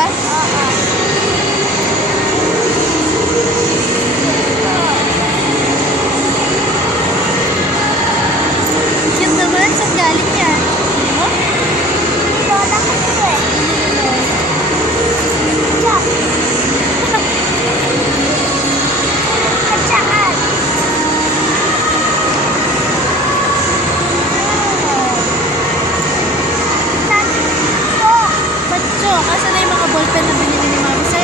ba? Oo. Cute naman. Saan galing yan? Mo? Lola ko ito eh. Jack. Katsaan. Patso. Asan na yung mga ballpen na binili ni Mami? Sir?